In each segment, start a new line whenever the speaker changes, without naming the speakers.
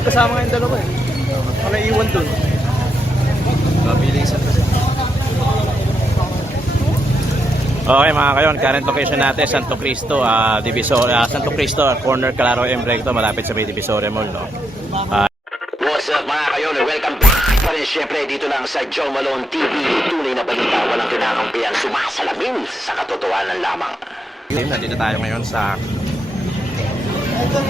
Kasama nga yung dalawa eh. Ano iwan dun? Mabilisan kasi.
Okay mga kayon, current location natin Santo Cristo, ah Divisoria, Santo Cristo, corner Claro M Recto, malapit sa may Divisoria Mall, no. Ah,
What's up mga kayon? Welcome back pa rin syempre dito lang sa Joe Malone TV. Tunay na balita, walang kinakampihan, sumasalamin sa katotohanan lamang.
nandito tayo ngayon sa
ఇంటర్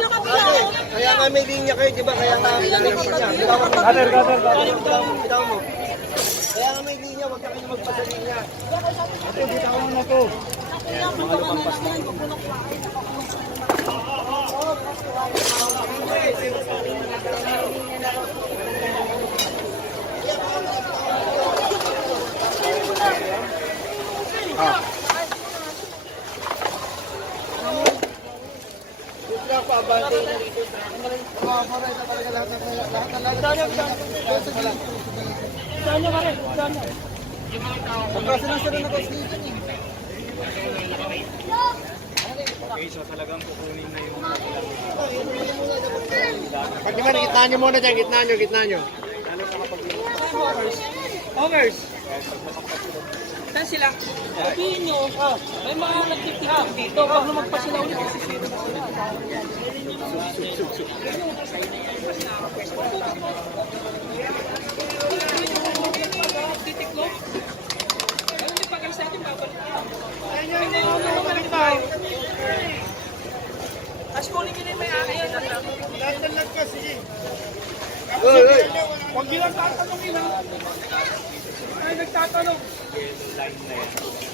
Kaya nga may linya kayo, di ba? Kaya nga may linya. Cutter, cutter, cutter. Bitaw mo. Kaya nga may linya, huwag ka kayo magpasa linya. Ate, bitaw mo na to. Bigla pa, abante na rito. Mga paray na talaga lahat ng lahat ng lahat. Danya, danya. Danya ka rin, danya. Pagkasa na sila na kasi dito eh. Pag naman, gitna nyo muna dyan, gitna nyo, gitna nyo. Overs.
Saan sila? Sabihin nyo, may mga nagtitiham dito. Pag lumagpas sila ulit, sisira na sila. Titiklo? Ano yung pag sa atin, babalik tayo. Hindi, babalik tayo. Tapos kunin nyo na may akin.
Oy, oy.
Huwag nilang tatanungin ha. Ay, nagtatanong.
Galing na yan, tagal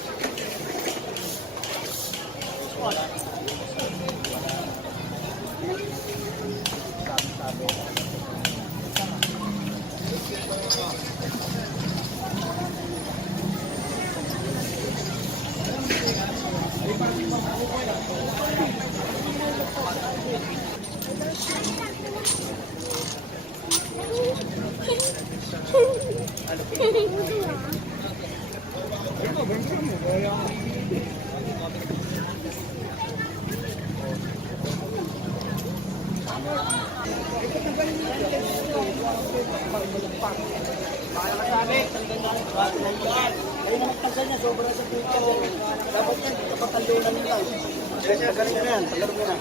mo na.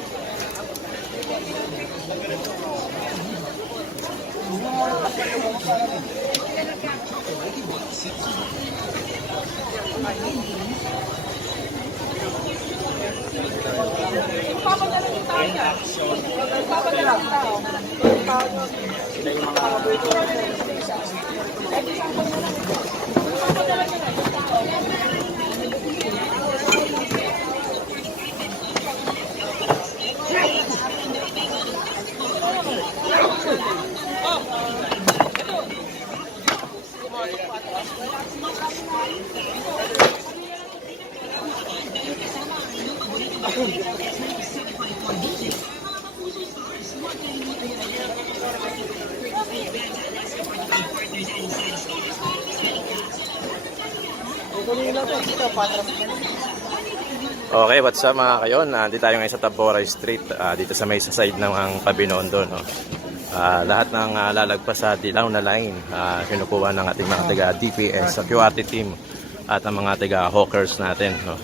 Papadala yung tao niya. Papadala yung tao. Papadala niya na yung tao.
Okay, what's up mga kayon? Nandito tayo ngayon sa Taboray Street, ah, dito sa may side ng ang Pabinondo. No? uh, lahat ng uh, lalagpas sa dilaw na line uh, kinukuha ng ating mga taga DPS sa QRT team at ang mga taga hawkers natin no?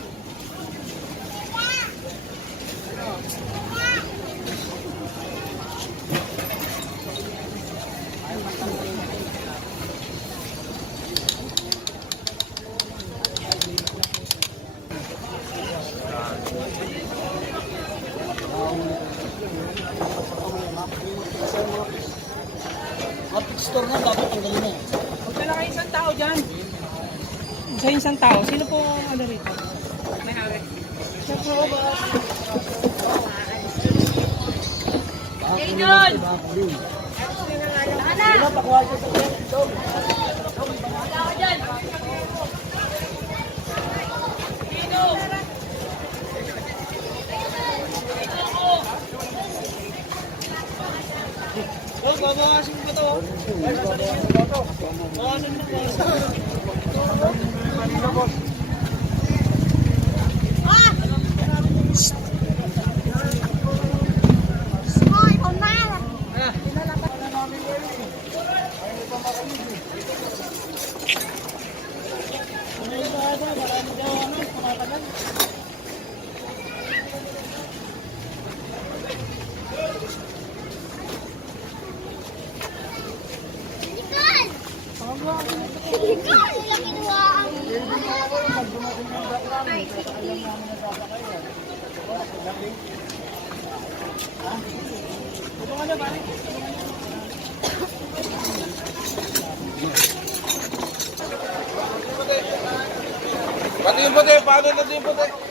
Thank store na, dapat tanggalin na.
Huwag na lang kayo isang tao dyan. Sa isang tao, sino po ang ano rito? May-ari. Siya po ba?
Idol!
Oh, babawasin mo to. Bawasin mo to.
Hoy,
Pati yung puti, paano na yung puti?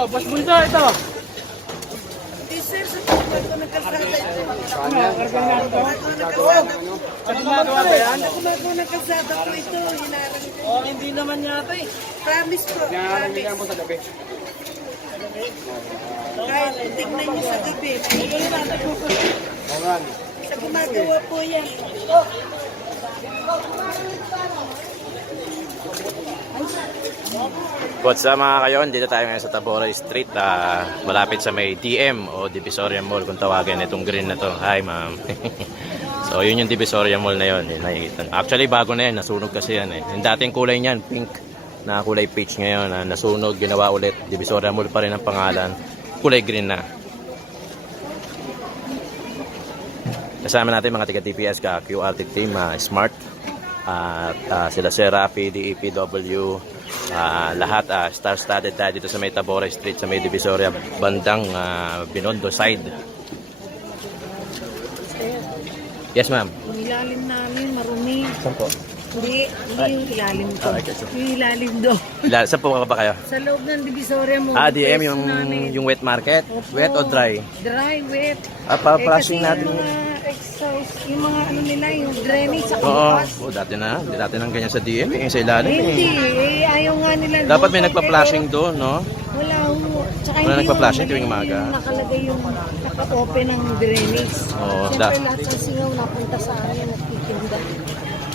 Ito,
boss bunso, ito. Ano? Sa gumagawa ba yan?
Gumagawa ng kalsada po ito, hinarang ko.
Oh, hindi naman yata eh.
Promise po, promise. Kahit tignan niyo sa gabi, sa gumagawa po yan.
What's up mga kayon? Dito tayo ngayon sa Tabora Street. ah, malapit sa may DM o Divisoria Mall kung tawagin itong green na to. Hi ma'am. so yun yung Divisoria Mall na yun. Yun, nakikita. Actually bago na yan. Nasunog kasi yan eh. Yung dating kulay niyan, pink na kulay peach ngayon. ah, nasunog, ginawa ulit. Divisoria Mall pa rin ang pangalan. Kulay green na. Kasama natin mga taga-TPS ka, QRT team, ah, Smart, at ah, sila Sir Rafi, DEPW, ah, lahat ah, star-studded tayo dito sa may Tabora Street, sa may Divisoria, bandang ah, Binondo side. Yes, ma'am.
Yung ilalim namin, marumi.
Saan po?
Hindi, hindi yung ilalim ko.
Ah, okay, so-
Yung ilalim do.
Ila, saan po ba kayo?
Sa loob ng Divisoria mo.
Ah, DM yung,
namin.
yung wet market?
Opo.
Wet o dry?
Dry, wet.
Ah,
Eh,
pa-flashing
kasi
natin.
yung mga exhaust, yung mga ano nila, yung drainage sa
Oo,
kumpas.
oh, dati na. Dati nang ganyan sa DM eh, sa ilalim
Hindi,
eh.
eh, ayaw nga nila.
Dapat may nagpa-flashing doon, no?
Wala ho. Tsaka
Wala
hindi
nagpa-flashing
yung-
tuwing umaga?
Yung nakalagay yung naka-open ng drainage.
Oo,
Siyempre
da-
lahat ng singaw napunta sa amin nagtitinda.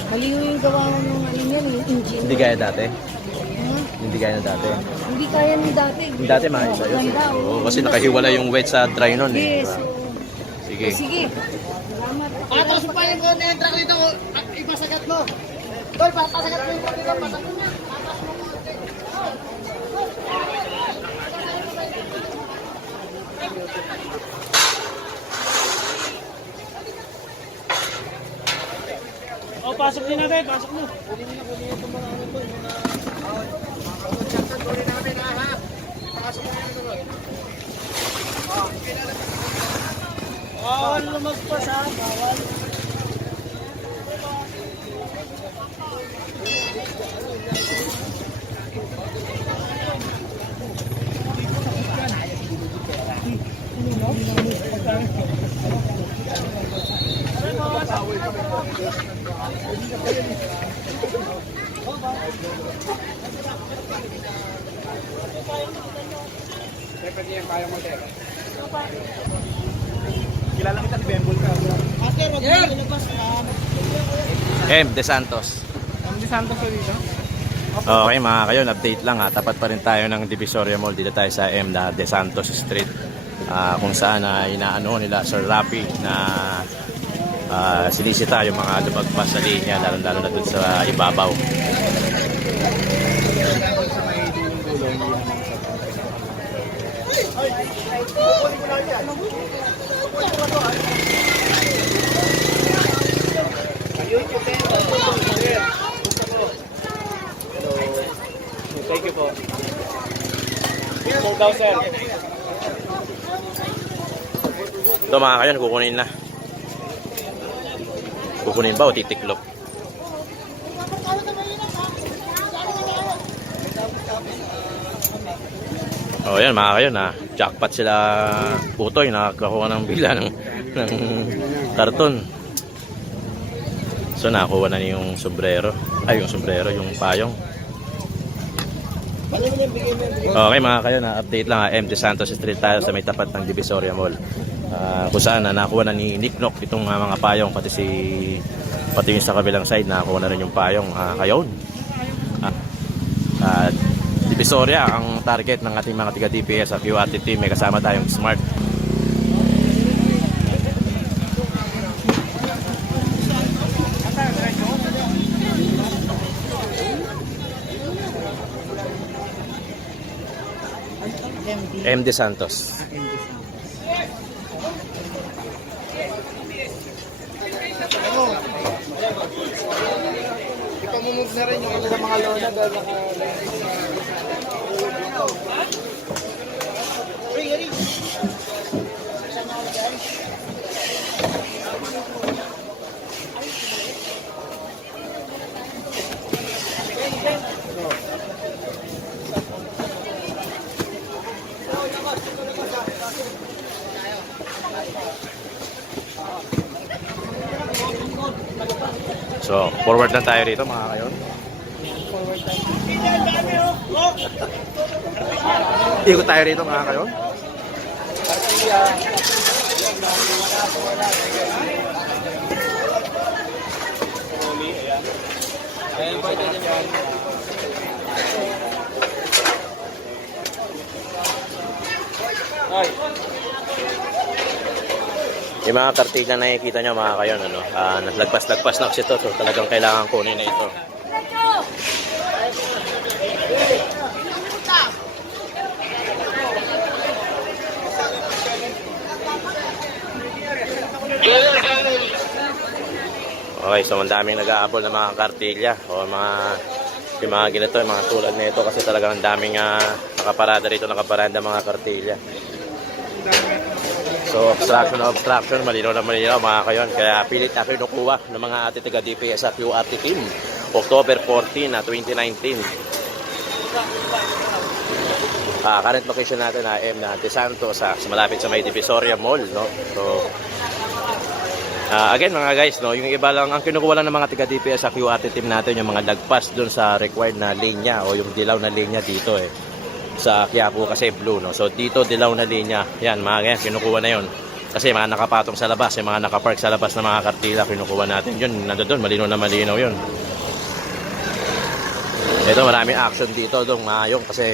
Maliw yung gawa ng ano yan, yung engine.
Hindi gaya dati.
Hmm?
Hindi gaya na dati.
Hindi kaya ng dati.
Yung dati maayos ayos. Eh. Oo,
oh.
kasi nakahiwala yung wet sa dry nun eh.
Yes. so,
Sige.
sige.
Patros pa yung kung na-entra ko dito, ah, ipasagat mo. Tol, pasagat mo yung puti ko, pasagat mo.
Oh, pasok din natin, pasok mo. Bawal lumagpas ha, bawal.
M. De Santos.
Ang di Santos ko dito.
Okay mga kayo, update lang ha. Tapat pa rin tayo ng Divisoria Mall. Dito tayo sa M na De Santos Street. Ah, kung saan na inaano nila Sir Rapi na ah, sinisita yung mga lumagpas sa linya, lalo-lalo na dun sa ibabaw.
Thank you po. 4,000.
Ito mga kayo, kukunin na. Kukunin ba o titiklop? Oh, yan mga kayo na jackpot sila putoy nakakuha ng bila ng, ng karton. So nakakuha na yung sombrero. Ay, yung sombrero, yung payong. Okay mga kayo na update lang ha. MT Santos Street tayo sa may tapat ng Divisoria Mall. Ah, kung saan na nakuha na ni Nick Nock itong ah, mga payong pati si pati yung sa kabilang side nakakuha na rin yung payong uh, kayon. Ah, ah, Divisoria ang target ng ating mga tiga DPS at team may kasama tayong smart. MD Santos.
Ipamumove na rin yung mga lona dahil naka
So, forward na tayo rito mga kayon. Ikot tayo rito mga kayon. Yung mga kartila na nakikita nyo mga kayon, ano, ah, naglagpas-lagpas na kasi ito. So, talagang kailangan kunin na ito. Okay, so ang daming nag-aabol ng mga kartilya o mga yung mga ganito, yung mga tulad nito kasi talagang ang daming ah, nakaparada rito, nakaparada mga kartilya. So, obstruction na obstruction, malinaw na malinaw mga kayon. Kaya pilit ako kinukuha ng mga ate taga DPS at QRT team. October 14 na 2019. Ah, current location natin na M na De Santos sa, sa malapit sa may Divisoria Mall, no? So, ah, again mga guys, no, yung iba lang ang kinukuha lang ng mga taga DPS sa QRT team natin yung mga lagpas doon sa required na linya o yung dilaw na linya dito eh sa Quiapo kasi blue no. So dito dilaw na linya. Yan mga yan kinukuha na yon. Kasi mga nakapatong sa labas, yung mga nakapark sa labas ng mga kartila kinukuha natin. Yun nandoon malinaw na malinaw yun. Ito maraming action dito dong mayong kasi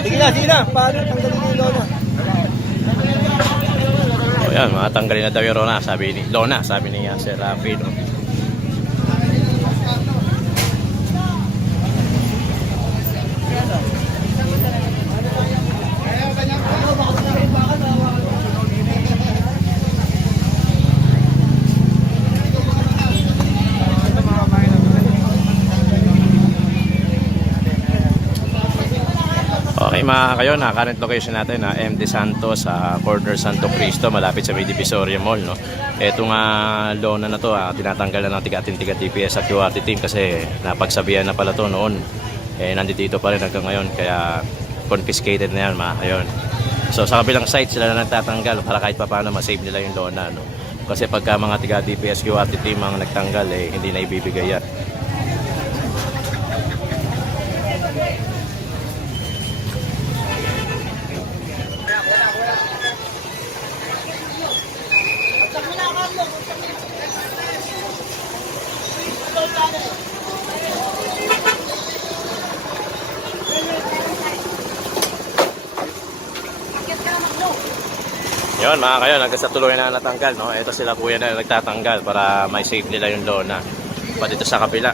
Sige na, sige na. Paano tanggalin yung lona?
oh yan, mga tanggalin na daw yung Rona, sabi ni Lona, sabi ni uh, Sir Rafi. No? Okay mga kayo, na current location natin na MD Santos sa corner Santo Cristo malapit sa may Divisoria Mall no. Etong uh, lona na to, ah, tinatanggal na ng tiga-ating tiga TPS sa QRT team kasi napagsabihan na pala to noon. Eh nandito dito pa rin hanggang ngayon kaya confiscated na yan mga kayo. So sa kabilang site sila na nagtatanggal para kahit pa paano ma-save nila yung lona no. Kasi pagka mga tiga DPS QRT team ang nagtanggal eh hindi na ibibigay yan. Yun mga kayo, hanggang sa tuloy na natanggal, no? Ito sila kuya na nagtatanggal para may save nila yung lona. Pa dito sa kabila.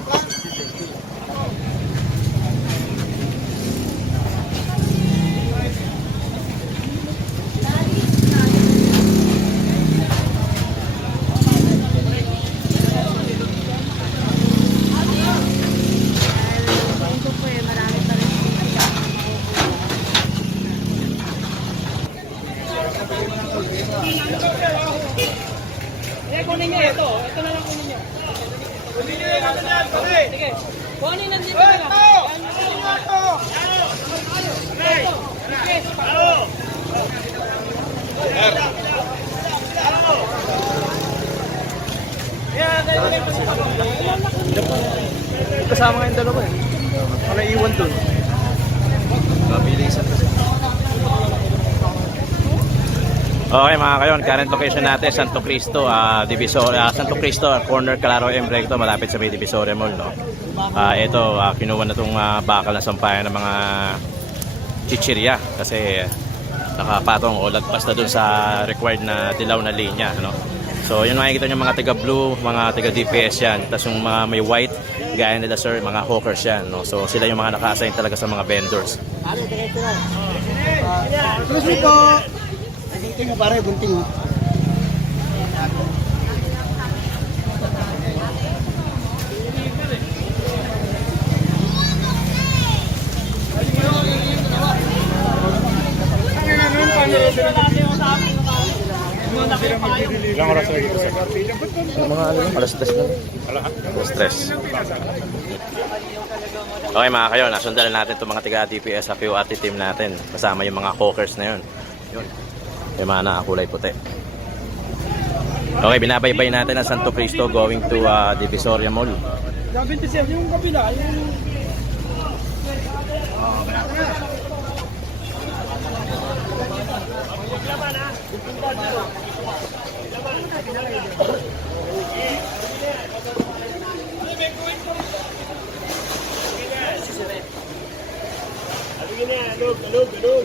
Ito po eh, marami pa rin.
Eh, kunin niyo ito. Ito na lang kunin niyo. Kunin niyo yung ano yan, pare. Sige. Kunin nandito na lang.
Kasama nga yung dalawa eh. Ano iwan dun?
Mabilisan kasi. Okay mga kayon, current location natin Santo Cristo, ah Divisoria, ah, Santo Cristo, corner Calaro M Recto, malapit sa may Divisoria Mall, no. Ah ito, ah, kinuha na tong ah, bakal na sampayan ng mga chichirya kasi nakapatong o lagpas na dun sa required na dilaw na linya, no. So yun makikita nyo mga taga blue, mga taga DPS yan. Tapos yung mga may white, gaya nila sir, mga hawkers yan. No? So sila yung mga naka-assign talaga sa mga vendors.
Excuse me po. Tingin mo pare, bunting.
Mga alas tres na. Alas tres. Okay mga kayo, nasundan na natin itong mga tiga DPS sa QRT team natin. Kasama yung mga hawkers na yun. Yun. Yung mga nakakulay puti. Okay, binabaybay natin ang Santo Cristo going to uh, Divisoria Mall.
Sabi ni Sir,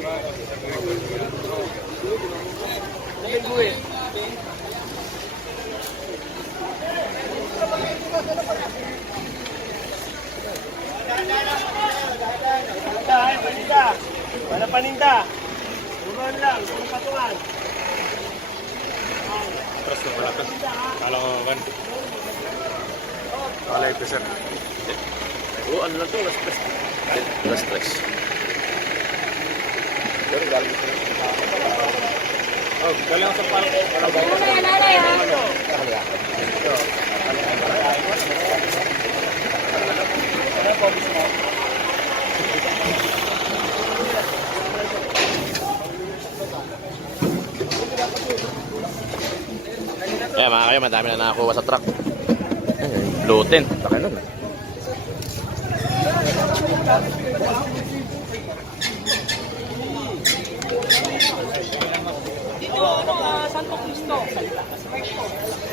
yung kabila, yung... Wala paninda. Buman lang, kung patungan.
Kalay ko sir. Oo, ano lang to? Alas tres. Alas tres.
Oh, galing sa park.
Kaya mga kayo, madami na nakakuha sa truck. Blue tent. Laki
Dito, ano, ah, Santo Cristo.